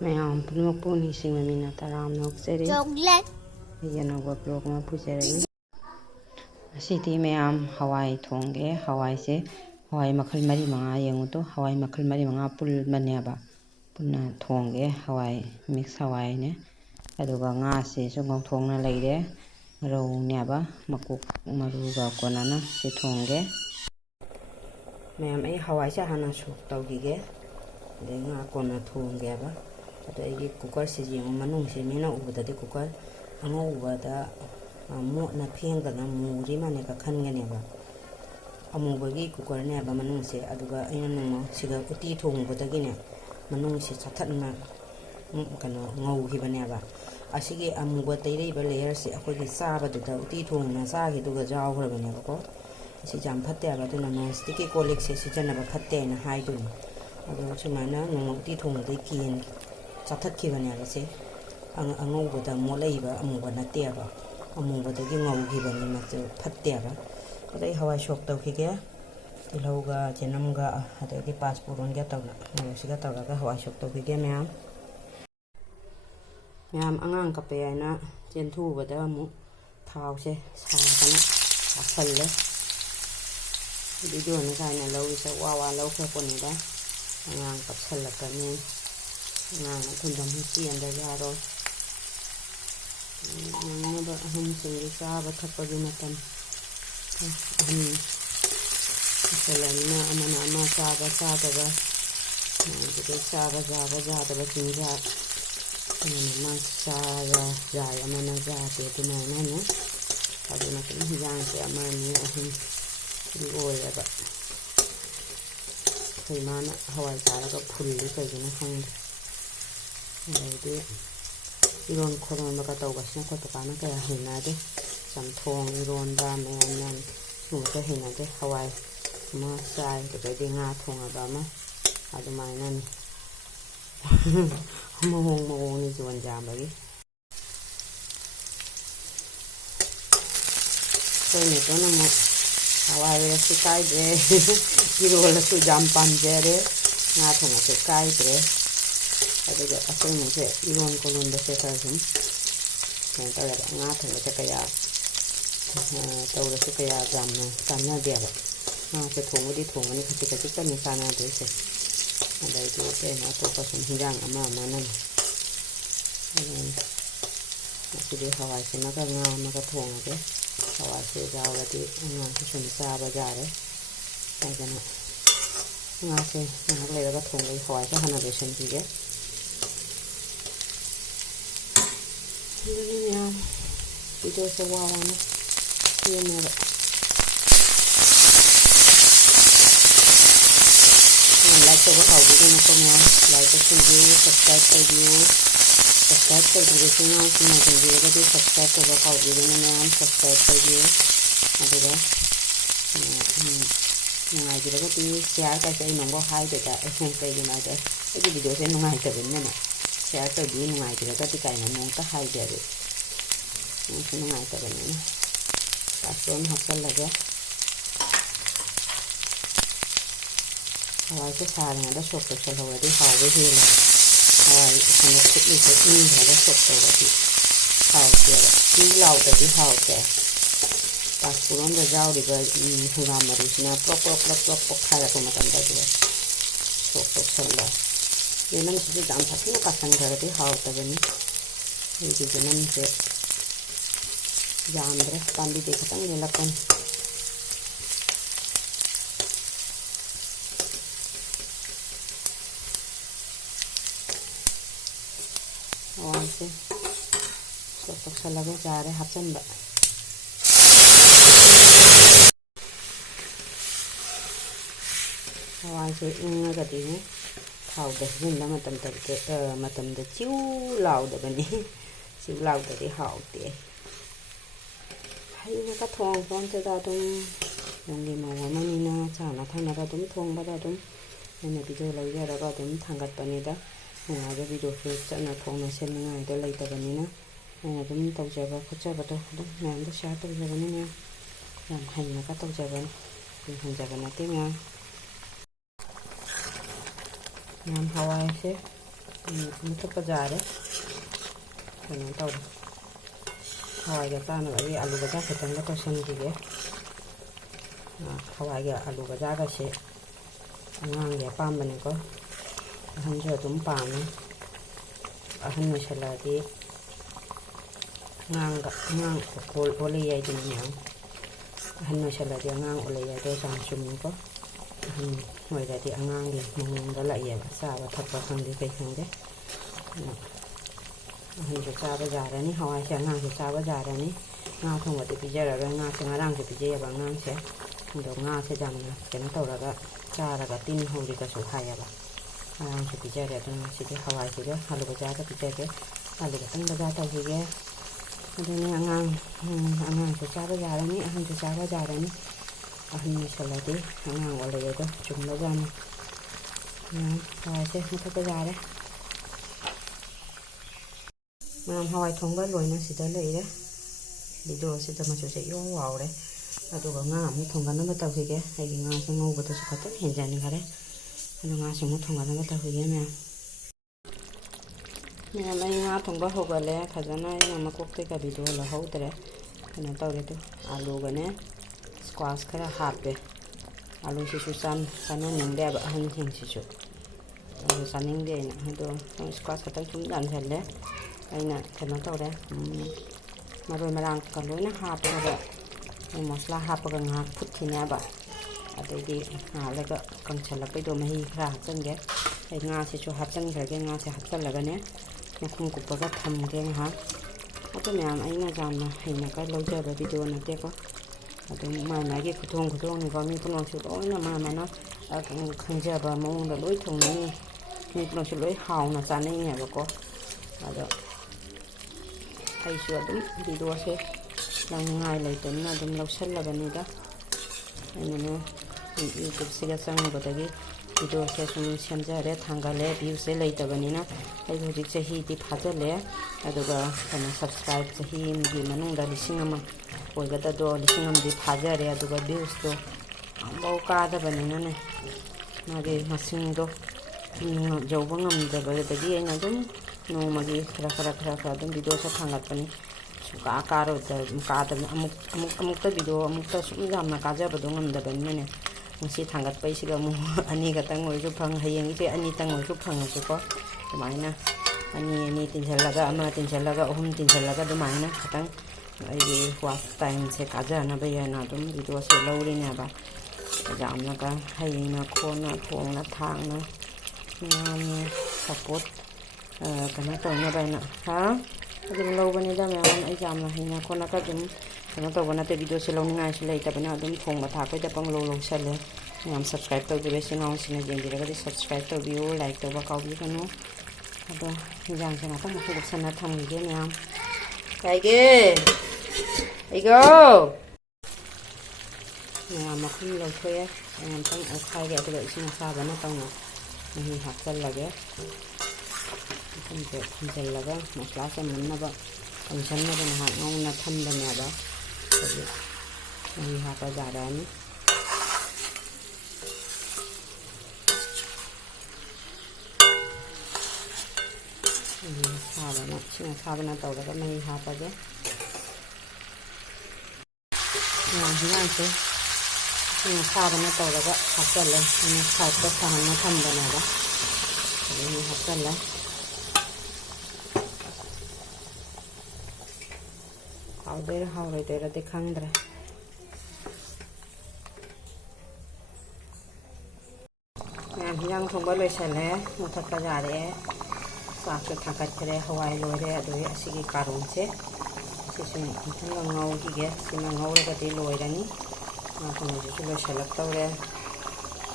ꯃꯌꯥꯝ ꯄꯨꯝꯅꯃꯛꯄꯨ ꯅꯤꯡꯁꯤꯡꯅ ꯇꯔꯥꯝꯅ ꯑꯣꯛꯆꯔꯤ ꯑꯩꯒꯤ ꯑꯅꯧꯕ ꯕ꯭ꯂꯣꯛ ꯑꯃ ꯄꯨꯖꯔꯛꯏ꯫ ꯉꯁꯤꯗꯤ ꯃꯌꯥꯝ ꯍꯋꯥꯏ ꯊꯣꯡꯒꯦ꯫ ꯍꯋꯥꯏꯁꯦ ꯍꯋꯥꯏ ꯃꯈꯜ ꯃꯔꯤ ꯃꯉꯥ ꯌꯦꯡꯉꯨꯇꯣ ꯍꯋꯥꯏ ꯃꯈꯜ ꯃꯔꯤ ꯃꯉꯥ ꯄꯨꯟꯕꯅꯦꯕ ꯄꯨꯟꯅ ꯊꯣꯡꯒꯦ꯫ ꯍꯋꯥꯏ ꯃꯤꯛꯁ ꯍꯋꯥꯏꯅꯦ꯫ ꯑꯗꯨꯒ ꯉꯥꯁꯤꯁꯨ ꯉꯧꯊꯣꯡꯅ ꯂꯩꯔꯦ꯫ ꯔꯧꯅꯦꯕ ꯃꯀꯣꯛ ꯃꯔꯨꯒ ꯀꯣꯟꯅꯅ ꯁꯤ ꯊꯣꯡꯒꯦ꯫ ꯃꯌꯥꯝ ꯑꯩ ꯍꯋꯥꯏꯁꯦ ꯍꯥꯟꯅ ꯁꯣꯛ ꯇꯧꯈꯤꯒꯦ ꯑꯗꯩ ꯉꯥ ꯀꯣꯟꯅ ꯊꯣꯡꯒꯦꯕ꯫ ꯑꯗꯣ ꯑꯩꯒꯤ ꯀꯨꯀꯔꯁꯤ ꯌꯦꯡꯉꯨ ꯃꯅꯨꯡꯁꯤ ꯃꯤꯅ ꯎꯕꯗꯗꯤ ꯀꯨꯀꯔ ꯑꯉꯧꯕꯗ ꯃꯣꯠꯅ ꯐꯦꯡꯗꯅ ꯃꯨꯔꯤ ꯃꯥꯜꯂꯦꯒ ꯈꯟꯒꯅꯦꯕ꯫ ꯑꯃꯨꯕꯒꯤ ꯀꯨꯀꯔꯅꯦꯕ ꯃꯅꯨꯡꯁꯦ꯫ ꯑꯗꯨꯒ ꯑꯩꯅ ꯅꯣꯡꯃ ꯁꯤꯗ ꯎꯇꯤ ꯊꯣꯡꯕꯗꯒꯤꯅꯦ ꯃꯅꯨꯡꯁꯤ ꯆꯥꯊꯠꯅ ꯉꯧꯈꯤꯕꯅꯦꯕ꯫ ꯑꯁꯤꯒꯤ ꯑꯃꯨꯕ ꯇꯩꯔꯛꯏꯕ ꯂꯦꯌꯔꯁꯤ ꯑꯩꯈꯣꯏꯒꯤ ꯆꯥꯕꯗꯨꯗ ꯎꯇꯤ ꯊꯣꯡꯅ ꯆꯥꯈꯤꯗꯨꯒ ꯌꯥꯎꯈ꯭ꯔꯕꯅꯦꯕꯀꯣ꯫ ꯁꯤ ꯌꯥꯝ ꯐꯠꯇꯦꯕ ꯑꯗꯨꯅ ꯅꯣꯟ ꯁ꯭ꯇꯤꯛꯀꯤ ꯀꯣꯜ-ꯂꯤꯛꯁꯦ ꯁꯤꯖꯤꯟꯅꯕ ꯐꯠꯇꯦ ꯍꯥꯏꯅ ꯍꯥꯏꯗꯣꯏꯅꯤ꯫ ꯑꯗꯣ ꯁꯨꯃꯥꯏꯅ ꯅꯣꯡꯃ ꯎꯇꯤ ꯊꯣꯡꯕꯗꯒꯤ ꯆꯥꯊꯠꯈꯤꯕꯅꯦꯕ ꯁꯤ ꯑꯉꯧꯕꯗ ꯃꯣꯠꯂꯛꯏꯕ ꯑꯃꯨꯕ ꯅꯠꯇꯦꯕ ꯑꯃꯨꯕꯗꯒꯤ ꯉꯧꯈꯤꯕꯅꯤ ꯃꯆꯨ ꯐꯠꯇꯦꯕ꯫ ꯑꯗꯩ ꯍꯋꯥꯏ ꯁꯣꯛ ꯇꯧꯈꯤꯒꯦ ꯇꯤꯜꯍꯧꯒ ꯆꯅꯝꯒ ꯑꯗꯒꯤ ꯄꯥꯁꯄꯣꯔꯟꯒ ꯃꯣꯔꯣꯛꯁꯤꯒ ꯇꯧꯔꯒ ꯍꯋꯥꯏ ꯁꯣꯛ ꯇꯧꯈꯤꯒꯦ꯫ ꯃꯌꯥꯝ ꯑꯉꯥꯡ ꯀꯞꯄꯦ ꯍꯥꯏꯅ ꯆꯦꯟꯊꯨꯕꯗ ꯑꯃꯨꯛ ꯊꯥꯎꯁꯦ ꯁꯥꯗꯅ ꯍꯥꯞꯆꯜꯂꯦ꯫ ꯚꯤꯗꯤꯑꯣꯅꯤ ꯀꯥꯏꯅ ꯂꯧꯔꯤꯁꯦ ꯋꯥ ꯂꯧꯈ꯭ꯔꯄꯣꯠꯅꯤꯗ꯫ ꯑꯉꯥꯡ ꯀꯞꯁꯜꯂꯛꯀꯅꯤ ꯑꯉꯥꯡꯅ ꯊꯨꯟꯗ ꯆꯦꯟꯗ ꯌꯥꯔꯣꯏ꯫ ꯌꯦꯡꯅꯕ ꯑꯍꯟꯁꯤꯡꯒꯤ ꯆꯥꯕ ꯊꯛꯄꯒꯤ ꯃꯇꯝ ꯑꯍꯟ ꯀꯞꯁꯜꯂꯕꯅꯤꯅ ꯑꯃꯅ ꯑꯃ ꯆꯥꯕ ꯆꯥꯗꯕ ꯑꯗꯨꯗꯩ ꯆꯥꯕ ꯌꯥꯕ ꯆꯤꯟꯖꯥꯛ ꯑꯃꯅ ꯑꯃ ꯆꯥꯕ ꯌꯥꯏ ꯑꯃꯅ ꯌꯥꯗꯦ ꯑꯗꯨꯃꯥꯏꯅꯅꯦ꯫ ꯑꯗꯨꯅ ꯑꯗꯨꯝ ꯍꯤꯟꯖꯥꯡꯁꯦ ꯑꯃ ꯑꯅꯤ ꯑꯍꯨꯝꯗꯤ ꯑꯣꯏꯌꯦꯕ꯫ ꯑꯩꯈꯣꯏ ꯏꯃꯥꯅ ꯍꯋꯥꯏ ꯆꯥꯔꯒ ꯐꯨꯜꯂꯤ ꯀꯩꯒꯤꯅꯣ ꯈꯪꯗꯦ꯫ ꯑꯗꯩꯗꯤ ꯏꯔꯣꯟ ꯈꯣꯏꯔꯣꯟꯕꯒ ꯇꯧꯕꯁꯤꯅ ꯑꯩꯈꯣꯏ ꯄꯄꯥꯅ ꯀꯌꯥ ꯍꯩꯅꯗꯦ꯫ ꯆꯝꯊꯣꯡ ꯏꯔꯣꯟꯕ ꯃꯌꯥꯟ ꯁꯤꯒꯨꯝꯕꯁꯦ ꯍꯩꯅꯗꯦ꯫ ꯍꯋꯥꯏ ꯑꯃ ꯆꯥꯏ ꯑꯗꯨꯗꯩꯗꯤ ꯉꯥ ꯊꯣꯡꯉꯕ ꯑꯃ ꯑꯗꯨꯃꯥꯏꯅꯅꯤ ꯃꯑꯣꯡꯅꯤ ꯖꯣꯟ ꯖꯥꯟꯕꯒꯤ꯫ ꯑꯩꯈꯣꯏ ꯅꯦꯇꯣꯟ ꯑꯃꯨꯛ ꯍꯋꯥꯏꯔꯁꯨ ꯀꯥꯏꯗ꯭ꯔꯦ ꯏꯔꯣꯜꯂꯁꯨ ꯌꯥꯝ ꯄꯥꯝꯖꯔꯦ ꯉꯥ ꯊꯣꯡꯉꯁꯨ ꯀꯥꯏꯗ꯭ꯔꯦ꯫ ꯑꯗꯨꯒ ꯑꯩꯈꯣꯏꯅꯁꯦ ꯏꯔꯣꯟ ꯈꯣꯠꯂꯣꯟꯕꯁꯦ ꯈꯔ ꯁꯨꯝ ꯀꯩꯅꯣ ꯇꯧꯔꯦꯕ ꯉꯥ ꯊꯣꯡꯕꯁꯦ ꯀꯌꯥ ꯇꯧꯔꯁꯨ ꯀꯌꯥ ꯌꯥꯝꯅ ꯆꯥꯟꯅꯗꯦꯕ꯫ ꯉꯥꯁꯦ ꯊꯣꯡꯕꯨꯗꯤ ꯊꯣꯡꯒꯅꯤ ꯈꯖꯤꯛꯇꯅꯤ ꯆꯥꯟꯅꯗꯣꯏꯁꯦ꯫ ꯑꯗꯩꯗꯤ ꯀꯩꯅꯣ ꯑꯇꯣꯞꯄ ꯁꯨꯝ ꯍꯤꯟꯖꯥꯡ ꯑꯃꯅ ꯉꯁꯤꯗꯤ ꯍꯋꯥꯏꯁꯤꯃꯒ ꯉꯥ ꯑꯃꯒ ꯊꯣꯡꯉꯒꯦ꯫ ꯍꯋꯥꯏꯁꯦ ꯌꯥꯎꯔꯗꯤ ꯑꯉꯥꯡꯁꯨ ꯁꯨꯝ ꯆꯥꯕ ꯌꯥꯔꯦ ꯍꯥꯏꯗꯅ ꯉꯥꯁꯦ ꯉꯥꯏꯍꯥꯛ ꯂꯩꯔꯒ ꯊꯣꯡꯕꯒꯤ ꯍꯋꯥꯏꯁꯦ ꯍꯥꯟꯅ ꯂꯣꯏꯁꯤꯟꯈꯤꯒꯦ꯫ ꯑꯗꯨꯅꯤ ꯃꯌꯥꯝ ꯚꯤꯗꯤꯑꯣꯁꯦ ꯋꯥꯅ ꯁꯦꯝꯃꯦꯕ꯫ ꯂꯥꯏꯛ ꯇꯧꯕ ꯀꯥꯎꯕꯤꯒꯅꯨꯀꯣ ꯃꯌꯥꯝ ꯂꯥꯏꯛ ꯇꯧꯕꯤꯌꯨ ꯁꯕꯁꯀ꯭ꯔꯥꯏꯕ ꯇꯧꯕꯤꯌꯨ꯫ ꯁꯕꯁꯀ꯭ꯔꯥꯏꯕ ꯇꯧꯕꯤꯕꯁꯤ ꯉꯥꯡꯁꯤꯡꯅ ꯇꯧꯕꯤꯔꯒꯗꯤ ꯁꯕꯁꯀ꯭ꯔꯥꯏꯕ ꯇꯧꯕ ꯀꯥꯎꯕꯤꯒꯅꯨ ꯃꯌꯥꯝ ꯁꯕꯁꯀ꯭ꯔꯥꯏꯕ ꯇꯧꯕꯤꯌꯨ꯫ ꯑꯗꯨꯒ ꯅꯨꯡꯉꯥꯏꯕꯤꯔꯒꯗꯤ ꯁꯤꯌꯥꯔ ꯀꯥꯏꯁꯦ ꯑꯩ ꯅꯪꯕꯨ ꯍꯥꯏꯗꯦꯗ ꯀꯩꯒꯤꯅꯣ ꯍꯥꯏꯗꯤ ꯑꯩꯒꯤ ꯚꯤꯗꯤꯑꯣꯁꯦ ꯅꯨꯡꯉꯥꯏꯇꯕꯅꯤꯅꯅꯦ ꯁꯤꯌꯥꯔ ꯇꯧꯕꯤꯌꯨ ꯅꯨꯡꯉꯥꯏꯕꯤꯔꯒꯗꯤ ꯀꯥꯏꯅ ꯅꯣꯡꯇ ꯍꯥꯏꯗꯦ ꯑꯗꯨ ꯅꯨꯡꯁꯨ ꯅꯨꯡꯉꯥꯏꯇꯕꯅꯤꯅ ꯄꯥꯁꯄꯣꯔꯟ ꯍꯥꯞꯆꯜꯂꯒꯦ꯫ ꯍꯋꯥꯏꯁꯦ ꯁꯥꯔꯤꯉꯩꯗ ꯁꯣꯛ ꯇꯧꯁꯜꯍꯧꯔꯗꯤ ꯍꯥꯎꯕ ꯍꯦꯜꯂꯦ꯫ ꯍꯋꯥꯏ ꯏꯊꯟꯗ ꯐꯨꯠꯂꯤꯁꯦ ꯏꯪꯈ꯭ꯔꯒ ꯁꯣꯛ ꯇꯧꯔꯗꯤ ꯍꯥꯎꯇꯦꯕ ꯆꯤ ꯂꯥꯎꯗꯗꯤ ꯍꯥꯎꯇꯦ꯫ ꯄꯥꯁꯄꯣꯔꯟꯗ ꯌꯥꯎꯔꯤꯕ ꯍꯪꯒꯥꯝ ꯃꯔꯨꯁꯤꯅ ꯄ꯭ꯔꯣꯛ ꯄꯣꯛꯈꯥꯏꯔꯛꯄ ꯃꯇꯝꯗ ꯑꯗꯨꯒ ꯁꯣꯛ ꯇꯧꯁꯜꯂꯣ꯫ ꯌꯦꯅꯝꯁꯤꯁꯨ ꯌꯥꯝ ꯁꯥꯊꯤꯅ ꯀꯥꯁꯟꯈ꯭ꯔꯒꯗꯤ ꯍꯥꯎꯇꯕꯅꯤ꯫ ꯑꯩꯒꯤ ꯌꯦꯅꯝꯁꯦ ꯌꯥꯝꯗ꯭ꯔꯦ ꯄꯥꯝꯕꯤꯗꯩ ꯈꯤꯇꯪ ꯂꯦꯜꯂꯛꯄꯅꯤ꯫ ꯍꯋꯥꯏꯁꯦ ꯁꯣꯛ ꯇꯧꯁꯜꯂꯒ ꯌꯥꯔꯦ ꯍꯥꯞꯆꯤꯟꯕ꯫ ꯍꯋꯥꯏꯁꯦ ꯏꯪꯉꯒꯗꯤꯅꯦ ꯊꯥꯎꯗ ꯍꯩꯖꯤꯟꯕ ꯃꯇꯝꯗ ꯆꯤꯎ ꯂꯥꯎꯗꯕꯅꯤ ꯆꯤꯎ ꯂꯥꯎꯗꯗꯤ ꯍꯥꯎꯇꯦ꯫ ꯍꯩꯅꯒ ꯊꯣꯡꯄꯣꯟꯇꯦꯗ ꯑꯗꯨꯝ ꯌꯨꯝꯒꯤ ꯃꯧ ꯑꯃꯅꯤꯅ ꯆꯥꯅ ꯊꯛꯅꯕ ꯑꯗꯨꯝ ꯊꯣꯡꯕꯗ ꯑꯗꯨꯝ ꯑꯩꯅ ꯚꯤꯗꯤꯑꯣ ꯂꯧꯖꯔꯒ ꯑꯗꯨꯝ ꯊꯥꯡꯒꯠꯄꯅꯤꯗ꯫ ꯅꯨꯡꯉꯥꯏꯕ ꯚꯤꯗꯤꯑꯣꯁꯨ ꯆꯠꯅ ꯊꯣꯡꯅ ꯁꯦꯝꯅꯤꯡꯉꯥꯏꯗꯣ ꯂꯩꯇꯕꯅꯤꯅ ꯑꯩꯅ ꯑꯗꯨꯝ ꯇꯧꯖꯕ ꯈꯣꯠꯆꯕꯗꯣ ꯑꯗꯨꯝ ꯃꯌꯥꯝꯗ ꯁꯤꯌꯥꯔ ꯇꯧꯖꯕꯅꯤ ꯃꯌꯥꯝ ꯌꯥꯝ ꯍꯩꯅꯒ ꯇꯧꯖꯕꯅꯤ ꯍꯩꯖꯕ ꯅꯠꯇꯦ ꯃꯌꯥꯝ ꯍꯋꯥꯏꯁꯦ ꯃꯨꯊꯠꯄ ꯌꯥꯔꯦ ꯀꯩꯅꯣ ꯇꯧꯔꯦ ꯍꯋꯥꯏꯒ ꯆꯥꯅꯕ ꯑꯩ ꯑꯂꯨ ꯒꯖꯥ ꯈꯤꯇꯪꯒ ꯇꯧꯁꯟꯈꯤꯒꯦ ꯍꯋꯥꯏꯒ ꯑꯂꯨ ꯒꯖꯥꯒꯁꯦ ꯑꯉꯥꯡꯒꯤ ꯑꯄꯥꯝꯕꯅꯤꯀꯣ ꯑꯍꯟꯁꯨ ꯑꯗꯨꯝ ꯄꯥꯝꯃꯦ ꯑꯍꯟ ꯑꯣꯏꯁꯜꯂꯛꯑꯗꯤ ꯑꯉꯥꯡ ꯑꯣꯜꯂ ꯌꯥꯏꯗꯨꯅ ꯃꯌꯥꯝ ꯑꯍꯟ ꯑꯣꯏꯁꯜꯂꯛꯑꯗꯤ ꯑꯉꯥꯡ ꯑꯣꯜꯂ ꯌꯥꯏꯗꯣ ꯌꯥꯝ ꯆꯨꯝꯃꯤꯀꯣ ꯑꯍꯟ ꯑꯣꯏꯔꯗꯤ ꯑꯉꯥꯡꯒꯤ ꯃꯑꯣꯡꯗ ꯂꯥꯛꯑꯦꯕ ꯆꯥꯕ ꯊꯛꯄ ꯈꯪꯗꯦ ꯀꯩ ꯈꯪꯗꯦ ꯑꯍꯟꯁꯨ ꯆꯥꯕ ꯌꯥꯔꯅꯤ ꯍꯋꯥꯏꯁꯦ ꯑꯉꯥꯡꯁꯨ ꯆꯥꯕ ꯌꯥꯔꯅꯤ ꯉꯥ ꯊꯣꯡꯕꯗꯤ ꯄꯤꯖꯔꯔꯣꯏ ꯉꯥꯁꯦ ꯉꯔꯥꯡꯁꯨ ꯄꯤꯖꯩꯑꯕ ꯑꯉꯥꯡꯁꯦ ꯑꯗꯣ ꯉꯥꯁꯦ ꯌꯥꯝꯅ ꯀꯩꯅꯣ ꯇꯧꯔꯒ ꯆꯥꯔꯒ ꯇꯤꯟ ꯍꯧꯔꯤꯒꯁꯨ ꯍꯥꯏꯌꯦꯕ ꯉꯔꯥꯡꯁꯨ ꯄꯤꯖꯔꯦ ꯑꯗꯨꯅ ꯉꯁꯤꯗꯤ ꯍꯋꯥꯏꯁꯤꯒ ꯑꯂꯨ ꯕꯖꯥꯔꯒ ꯄꯤꯖꯒꯦ ꯑꯂꯨ ꯈꯛꯇꯪ ꯕꯖꯥꯔ ꯇꯧꯈꯤꯒꯦ ꯑꯗꯨꯅꯤ ꯑꯉꯥꯡꯁꯨ ꯆꯥꯕ ꯌꯥꯔꯅꯤ ꯑꯍꯟꯁꯨ ꯆꯥꯕ ꯌꯥꯔꯅꯤ ꯑꯍꯟ ꯑꯣꯏꯁꯜꯂꯗꯤ ꯑꯉꯥꯡ ꯑꯣꯜꯂꯛꯑꯦꯗꯣ ꯆꯨꯝꯕꯖꯥꯠꯅꯤ ꯍꯋꯥꯏꯁꯦ ꯃꯨꯊꯠꯄ ꯌꯥꯔꯦ ꯃꯌꯥꯝ ꯍꯋꯥꯏ ꯊꯣꯡꯕ ꯂꯣꯏꯅ ꯁꯤꯗ ꯂꯩꯔꯦ ꯚꯤꯗꯤꯑꯣꯁꯤꯗ ꯃꯆꯨꯁꯦ ꯏꯋꯥꯎ ꯋꯥꯎꯔꯦ ꯑꯗꯨꯒ ꯉꯥ ꯑꯃꯨꯛ ꯊꯣꯡꯒꯠꯅꯕ ꯇꯧꯈꯤꯒꯦ ꯑꯩꯒꯤ ꯉꯥꯁꯦ ꯉꯧꯕꯗꯁꯨ ꯈꯤꯇꯪ ꯍꯦꯟꯖꯟꯈꯔꯦ ꯑꯗꯨ ꯉꯥꯁꯦ ꯑꯃꯨꯛ ꯊꯣꯡꯒꯠꯅꯕ ꯇꯧꯈꯤꯒꯦ ꯃꯌꯥꯝ ꯑꯩ ꯉꯥ ꯊꯣꯡꯕ ꯍꯧꯒꯠꯂꯦ ꯐꯖꯅ ꯑꯩꯅ ꯃꯀꯣꯛꯇꯩꯒ ꯚꯤꯗꯤꯑꯣ ꯂꯧꯍꯧꯗ꯭ꯔꯦ ꯀꯩꯅꯣ ꯇꯧꯔꯦ ꯑꯗꯨ ꯑꯂꯨꯒꯅꯦ ꯁ꯭ꯀ꯭ꯋꯥꯁ ꯈꯔ ꯍꯥꯞꯄꯦ ꯑꯂꯨꯁꯤꯁꯨ ꯆꯥꯅꯅꯤꯡꯗꯦꯕ ꯑꯍꯟꯁꯤꯡꯁꯤꯁꯨ ꯑꯗꯨ ꯆꯥꯅꯤꯡꯗꯦ ꯑꯩꯅ ꯑꯗꯣ ꯁ꯭ꯀ꯭ꯋꯥꯁ ꯈꯛꯇꯪ ꯁꯨꯝ ꯌꯥꯟꯁꯜꯂꯦ ꯑꯩꯅ ꯀꯩꯅꯣ ꯇꯧꯔꯦ ꯃꯔꯣꯏ ꯃꯔꯥꯡꯀ ꯂꯣꯏꯅ ꯍꯥꯞꯄꯒ ꯃꯁꯂꯥ ꯍꯥꯞꯄꯒ ꯉꯥꯏꯍꯥꯛ ꯐꯨꯠꯈꯤꯅꯦꯕ ꯑꯗꯩꯗꯤ ꯉꯥꯜꯂꯒ ꯀꯪꯁꯜꯂꯛꯄꯩꯗꯣ ꯃꯍꯤ ꯈꯔ ꯍꯥꯞꯆꯤꯟꯒꯦ ꯑꯩ ꯉꯥꯁꯤꯁꯨ ꯍꯥꯞꯆꯤꯟꯈ꯭ꯔꯒꯦ ꯉꯥꯁꯦ ꯍꯥꯞꯆꯤꯜꯂꯒꯅꯦ ꯃꯈꯨꯝ ꯀꯨꯞꯄꯒ ꯊꯝꯒꯦ ꯉꯥꯏꯍꯥꯛ ꯑꯗꯨ ꯃꯌꯥꯝ ꯑꯩꯅ ꯌꯥꯝꯅ ꯍꯩꯅꯒ ꯂꯧꯖꯕ ꯚꯤꯗꯤꯑꯣ ꯅꯠꯇꯦꯀꯣ ꯑꯗꯨꯝ ꯃꯥꯒꯤ ꯈꯨꯊꯣꯡꯅꯤꯀꯣ ꯃꯤ ꯄꯨꯝꯅꯃꯛꯁꯨ ꯂꯣꯏꯅ ꯃꯥꯅ ꯈꯪꯖꯕ ꯃꯑꯣꯡꯗ ꯂꯣꯏ ꯊꯣꯡꯅꯩ ꯃꯤ ꯄꯨꯝꯅꯃꯛꯁꯨ ꯂꯣꯏ ꯍꯥꯎꯅ ꯆꯥꯅꯩꯅꯦꯕꯀꯣ ꯑꯗꯣ ꯑꯩꯁꯨ ꯑꯗꯨꯝ ꯚꯤꯗꯤꯑꯣꯁꯦ ꯂꯧꯅꯤꯡꯉꯥꯏ ꯂꯩꯇꯅꯤꯅ ꯑꯗꯨꯝ ꯂꯧꯁꯜꯂꯕꯅꯤꯗ ꯑꯩꯅꯅꯦ ꯌꯨꯇ꯭ꯌꯨꯕꯁꯤꯒ ꯆꯪꯉꯨꯕꯗꯒꯤ ꯚꯤꯗꯤꯑꯣꯁꯦ ꯁꯨꯝ ꯁꯦꯝꯖꯔꯦ ꯊꯥꯡꯒꯠꯂꯦ ꯚ꯭ꯌꯨꯁꯦ ꯂꯩꯇꯕꯅꯤꯅ ꯑꯩ ꯍꯧꯖꯤꯛ ꯆꯍꯤꯗꯤ ꯐꯥꯖꯤꯜꯂꯦ ꯑꯗꯨꯒ ꯁꯕꯁꯀ꯭ꯔꯥꯏꯕ ꯆꯍꯤ ꯑꯃꯒꯤ ꯃꯅꯨꯡꯗ 1,000 ꯑꯣꯏꯒꯗꯗꯣ 1,000 ꯐꯥꯖꯔꯦ ꯑꯗꯨꯒ ꯚ꯭ꯌꯨꯁꯇꯣ ꯑꯃꯐꯥꯎ ꯀꯥꯗꯕꯅꯤꯅꯅꯦ ꯃꯥꯒꯤ ꯃꯁꯤꯡꯗꯣ ꯌꯧꯕ ꯉꯝꯗꯕꯗꯒꯤ ꯑꯩꯅ ꯑꯗꯨꯝ ꯅꯣꯡꯃꯒꯤ ꯈꯔ ꯑꯗꯨꯝ ꯚꯤꯗꯤꯑꯣꯁꯦ ꯊꯥꯡꯒꯠꯄꯅꯤ ꯀꯥꯗꯕꯅꯤ ꯑꯃꯨꯛꯇ ꯚꯤꯗꯤꯑꯣ ꯑꯃꯨꯛꯇ ꯁꯨꯝ ꯌꯥꯝꯅ ꯀꯥꯖꯕꯗꯣ ꯉꯝꯗꯕꯅꯤꯅꯅꯦ ꯉꯁꯤ ꯊꯥꯡꯒꯠꯄꯩꯁꯤꯒ ꯑꯃꯨꯛ 2 ꯈꯛꯇꯪ ꯑꯣꯏꯔꯁꯨ ꯍꯌꯦꯡꯒꯤꯁꯦ 2ꯇꯪ ꯑꯣꯏꯔꯁꯨ ꯐꯪꯉꯁꯨꯀꯣ ꯑꯗꯨꯃꯥꯏꯅ 2 ꯇꯤꯟꯁꯤꯜꯂꯒ 1 ꯇꯤꯟꯁꯤꯜꯂꯒ 3 ꯇꯤꯟꯁꯤꯜꯂꯒ ꯑꯗꯨꯃꯥꯏꯅ ꯈꯤꯇꯪ ꯑꯩꯒꯤ ꯋꯥꯆ ꯇꯥꯏꯝꯁꯦ ꯀꯥꯖꯅꯕ ꯌꯥꯏꯅ ꯑꯗꯨꯝ ꯚꯤꯗꯤꯑꯣꯁꯦ ꯂꯧꯔꯤꯅꯦꯕ ꯌꯥꯝꯅꯒ ꯍꯩꯅ ꯈꯣꯟꯅ ꯊꯣꯡꯅ ꯊꯥꯛꯅ ꯃꯌꯥꯝꯅ ꯁꯞꯄꯣꯔꯠ ꯀꯩꯅꯣ ꯇꯧꯅꯕ ꯑꯩꯅ ꯑꯗꯨꯝ ꯂꯧꯕꯅꯤꯗ ꯃꯌꯥꯝ ꯑꯩ ꯌꯥꯝꯅ ꯍꯩꯅ ꯈꯣꯠꯅꯒ ꯑꯗꯨꯝ ꯀꯩꯅꯣ ꯇꯧꯕ ꯅꯠꯇꯦ ꯚꯤꯗꯤꯑꯣꯁꯦ ꯂꯧꯅꯤꯡꯉꯥꯏꯁꯨ ꯂꯩꯇꯕꯅ ꯑꯗꯨꯝ ꯊꯣꯡꯕ ꯊꯥꯛꯄꯩꯗ ꯂꯧꯁꯜꯂꯦ ꯃꯌꯥꯝ ꯁꯕꯁꯀ꯭ꯔꯥꯏꯕ ꯇꯧꯗꯕ ꯏꯆꯤꯜ ꯏꯅꯥꯎꯁꯤꯡꯅ ꯌꯦꯡꯕꯤꯔꯒꯗꯤ ꯁꯕꯁꯀ꯭ꯔꯥꯏꯕ ꯇꯧꯕꯤꯌꯨ ꯂꯥꯏꯛ ꯇꯧꯕ ꯀꯥꯎꯕꯤꯒꯅꯨ ꯑꯗꯣ ꯌꯦꯟꯖꯥꯡꯁꯦ ꯉꯥꯛꯇꯪ ꯃꯈꯨꯝ ꯀꯨꯞꯁꯟꯅ ꯊꯝꯈꯤꯒꯦ ꯃꯌꯥꯝ ꯀꯥꯏꯒꯦ ꯑꯩꯒꯣ ꯃꯌꯥꯝ ꯃꯈꯨꯝ ꯂꯧꯊꯣꯛꯑꯦ ꯑꯩ ꯑꯝꯇꯪ ꯑꯣꯠꯈꯥꯏꯒꯦ ꯑꯗꯨꯒ ꯏꯁꯤꯡ ꯑꯁꯥꯕꯅ ꯇꯧꯅ ꯃꯍꯤ ꯍꯥꯞꯆꯤꯜꯂꯒꯦ ꯃꯈꯨꯝꯁꯦ ꯈꯨꯝꯖꯤꯜꯂꯒ ꯃꯁꯂꯥꯁꯦ ꯃꯨꯟꯅꯕ ꯀꯪꯁꯟꯅꯕ ꯉꯥꯏꯍꯥꯛ ꯉꯧꯅ ꯊꯝꯕꯅꯦꯕ ꯍꯧꯖꯤꯛ ꯃꯍꯤ ꯍꯥꯞꯄ ꯌꯥꯔꯛꯑꯅꯤ ꯏꯁꯤꯡ ꯑꯁꯥꯕꯅ ꯇꯧꯔꯒ ꯃꯍꯤ ꯍꯥꯞꯄꯒꯦ ꯍꯤꯟꯖꯥꯡꯁꯦ ꯏꯁꯤꯡ ꯑꯁꯥꯕꯅ ꯇꯧꯔꯒ ꯍꯥꯞꯆꯜꯂꯦ ꯑꯩꯅ ꯁꯥꯏꯗꯇ ꯁꯥꯍꯟꯅ ꯊꯝꯕꯅꯦꯕ ꯑꯗꯨꯝ ꯍꯥꯞꯆꯜꯂꯦ ꯍꯥꯎꯗꯣꯏꯔꯥ ꯍꯥꯎꯔꯣꯏꯗꯣꯏꯔꯗꯤ ꯈꯪꯗ꯭ꯔꯦ ꯍꯤꯟꯖꯥꯡ ꯊꯣꯡꯕ ꯂꯣꯏꯁꯜꯂꯦ ꯃꯨꯊꯠꯄ ꯌꯥꯔꯦ ꯆꯥꯛꯁꯨ ꯊꯥꯡꯒꯠꯈ꯭ꯔꯦ ꯍꯋꯥꯏ ꯂꯣꯏꯔꯦ ꯑꯗꯨꯒꯤ ꯑꯁꯤꯒꯤ ꯀꯥꯔꯣꯡꯁꯦ ꯁꯤꯁꯨ ꯃꯊꯪꯒ ꯉꯧꯈꯤꯒꯦ ꯁꯤꯃ ꯉꯧꯔꯒꯗꯤ ꯂꯣꯏꯔꯅꯤ ꯉꯥ ꯊꯣꯡꯕꯁꯤꯁꯨ ꯂꯣꯏꯁꯤꯜꯂꯛꯇꯧꯔꯦ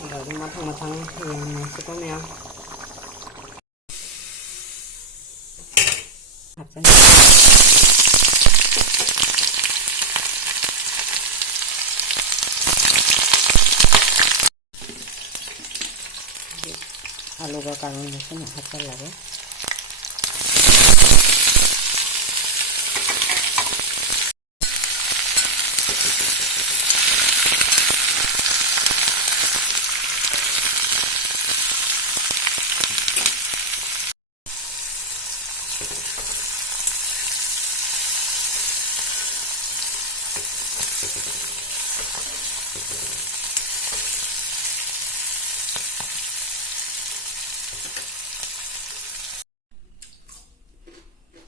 ꯑꯗꯣ ꯑꯗꯨꯝ ꯃꯊꯪ ꯌꯦꯡꯉꯁꯤꯀꯣ ꯃꯌꯥꯝ ꯑꯂꯨꯒ ꯀꯥꯔꯣꯡꯒꯁꯨ ꯑꯃꯨꯛ ꯍꯥꯞꯆꯜꯂꯒꯦ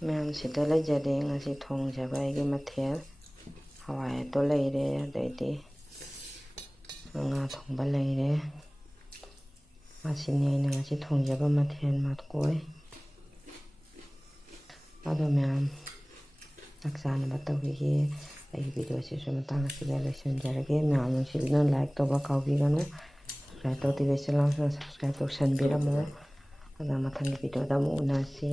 ꯃꯌꯥꯝ ꯁꯤꯗ ꯂꯩꯖꯔꯦ ꯉꯁꯤ ꯊꯣꯡꯖꯕ ꯑꯩꯒꯤ ꯃꯊꯦꯜ ꯍꯋꯥꯏ ꯑꯇꯣ ꯂꯩꯔꯦ ꯑꯗꯩꯗꯤ ꯉꯥ ꯊꯣꯡꯕ ꯂꯩꯔꯦ ꯑꯁꯤꯅꯤ ꯑꯩꯅ ꯉꯁꯤ ꯊꯣꯡꯖꯕ ꯃꯊꯦꯜ ꯃꯊꯣꯏ ꯑꯗꯣ ꯃꯌꯥꯝ ꯆꯥꯛ ꯆꯥꯅꯕ ꯇꯧꯈꯤꯒꯦ ꯑꯩꯒꯤ ꯚꯤꯗꯤꯑꯣꯁꯤꯁꯨ ꯃꯇꯥꯡ ꯑꯁꯤꯗ ꯂꯣꯏꯁꯤꯟꯖꯔꯒꯦ ꯃꯌꯥꯝ ꯅꯨꯡꯁꯤꯕꯤꯗꯨꯅ ꯂꯥꯏꯛ ꯇꯧꯕ ꯀꯥꯎꯕꯤꯒꯅꯨ ꯁꯕꯁꯀ꯭ꯔꯥꯏꯕ ꯇꯧꯗ꯭ꯔꯤꯕ ꯆꯦꯅꯦꯜꯁꯤꯅ ꯁꯕꯁꯀ꯭ꯔꯥꯏꯕ ꯇꯧꯁꯟꯕꯤꯔꯝꯃꯨ ꯑꯗꯨꯒ ꯃꯊꯪꯒꯤ ꯚꯤꯗꯤꯑꯣꯗ ꯑꯃꯨꯛ ꯎꯅꯁꯤ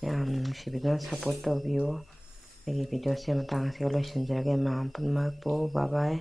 ꯃꯌꯥꯝ ꯅꯨꯡꯁꯤꯕꯤꯗꯨꯅ ꯁꯞꯄꯣꯔꯠ ꯇꯧꯕꯤꯌꯨ ꯑꯩꯒꯤ ꯚꯤꯗꯤꯑꯣꯁꯦ ꯃꯇꯥꯡ ꯑꯁꯤꯗ ꯂꯣꯏꯁꯤꯟꯖꯔꯒꯦ ꯃꯌꯥꯝ ꯄꯨꯝꯅꯃꯛꯄꯨ ꯕꯥꯏ ꯕꯥꯏ